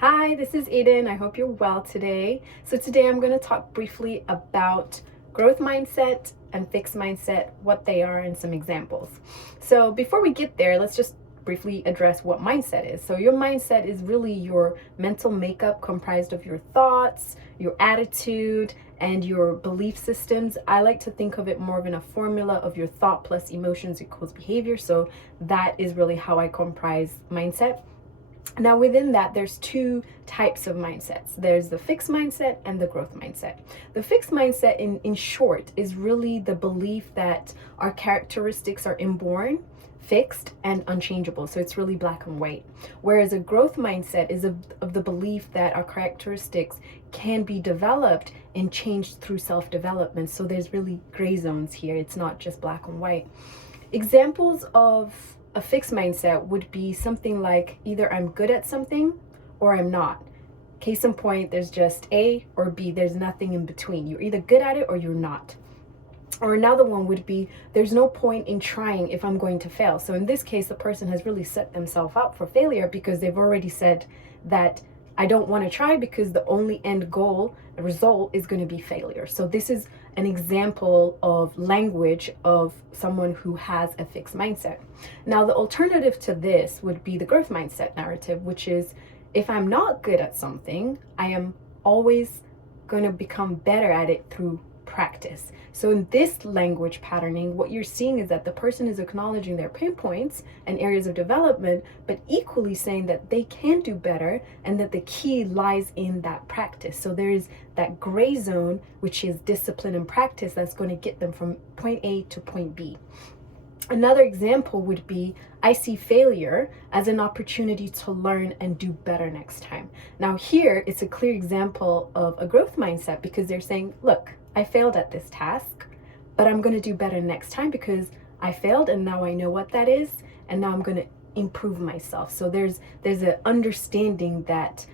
Hi, this is Aiden. I hope you're well today. So today I'm going to talk briefly about growth mindset and fixed mindset, what they are, and some examples. So before we get there, let's just briefly address what mindset is. So your mindset is really your mental makeup comprised of your thoughts, your attitude, and your belief systems. I like to think of it more of in a formula of your thought plus emotions equals behavior. So that is really how I comprise mindset. Now, within that, there's two types of mindsets. There's the fixed mindset and the growth mindset. The fixed mindset, in short, is really the belief that our characteristics are inborn, fixed, and unchangeable. So it's really black and white. Whereas a growth mindset is of the belief that our characteristics can be developed and changed through self-development. So there's really gray zones here. It's not just black and white. Examples of a fixed mindset would be something like either I'm good at something or I'm not. Case in point, there's just A or B. There's nothing in between. You're either good at it or you're not. Or another one would be there's no point in trying if I'm going to fail. So in this case, the person has really set themselves up for failure because they've already said that I don't want to try because the only end goal, the result is going to be failure. So this is an example of language of someone who has a fixed mindset. Now, the alternative to this would be the growth mindset narrative, which is if I'm not good at something, I am always going to become better at it through practice. So in this language patterning, what you're seeing is that the person is acknowledging their pain points and areas of development, but equally saying that they can do better and that the key lies in that practice. So there is that gray zone, which is discipline and practice, that's going to get them from point A to point B. Another example would be I see failure as an opportunity to learn and do better next time. Now here, it's a clear example of a growth mindset because they're saying, look, I failed at this task, but I'm going to do better next time because I failed and now I know what that is, and now I'm going to improve myself. So there's an understanding that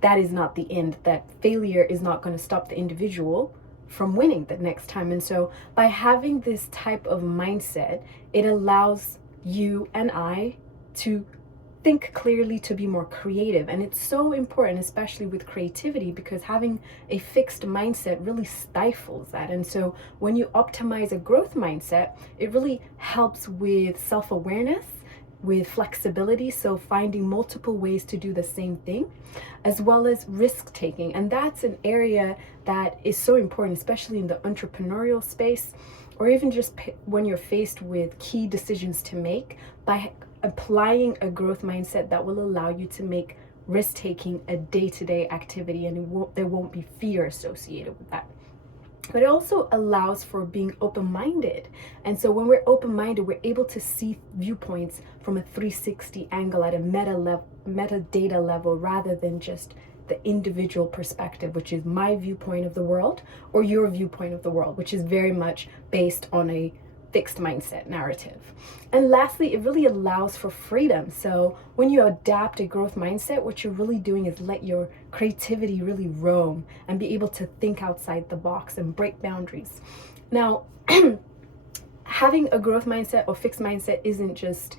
that is not the end, that failure is not going to stop the individual from winning the next time. And so by having this type of mindset, it allows you and I to think clearly, to be more creative. And it's so important, especially with creativity, because having a fixed mindset really stifles that. And so when you optimize a growth mindset, it really helps with self-awareness, with flexibility, so finding multiple ways to do the same thing, as well as risk taking. And that's an area that is so important, especially in the entrepreneurial space, or even just when you're faced with key decisions to make, by applying a growth mindset that will allow you to make risk taking a day-to-day activity, and there won't be fear associated with that. But it also allows for being open-minded. And so when we're open-minded, we're able to see viewpoints from a 360 angle at a metadata level rather than just the individual perspective, which is my viewpoint of the world or your viewpoint of the world, which is very much based on a fixed mindset narrative. And lastly, it really allows for freedom. So when you adapt a growth mindset, what you're really doing is let your creativity really roam and be able to think outside the box and break boundaries. Now, having a growth mindset or fixed mindset isn't just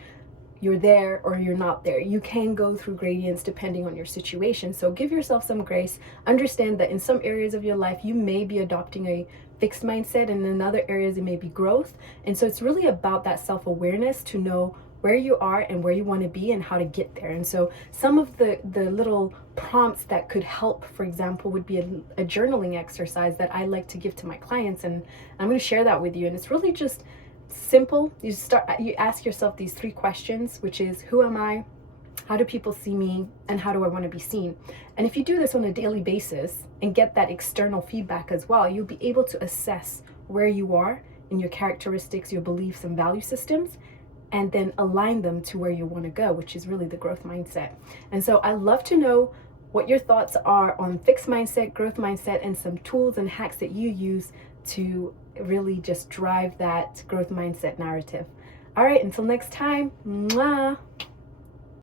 you're there or you're not there. You can go through gradients depending on your situation. So give yourself some grace. Understand that in some areas of your life, you may be adopting a fixed mindset, and in other areas it may be growth. And so it's really about that self-awareness to know where you are and where you want to be and how to get there. And so some of the little prompts that could help, for example, would be a journaling exercise that I like to give to my clients. And I'm going to share that with you. And it's really just simple. You ask yourself these 3 questions, which is, who am I? How do people see me? And how do I want to be seen? And if you do this on a daily basis and get that external feedback as well, you'll be able to assess where you are in your characteristics, your beliefs and value systems, and then align them to where you want to go, which is really the growth mindset. And so I love to know what your thoughts are on fixed mindset, growth mindset, and some tools and hacks that you use to really just drive that growth mindset narrative. All right, until next time, mwah.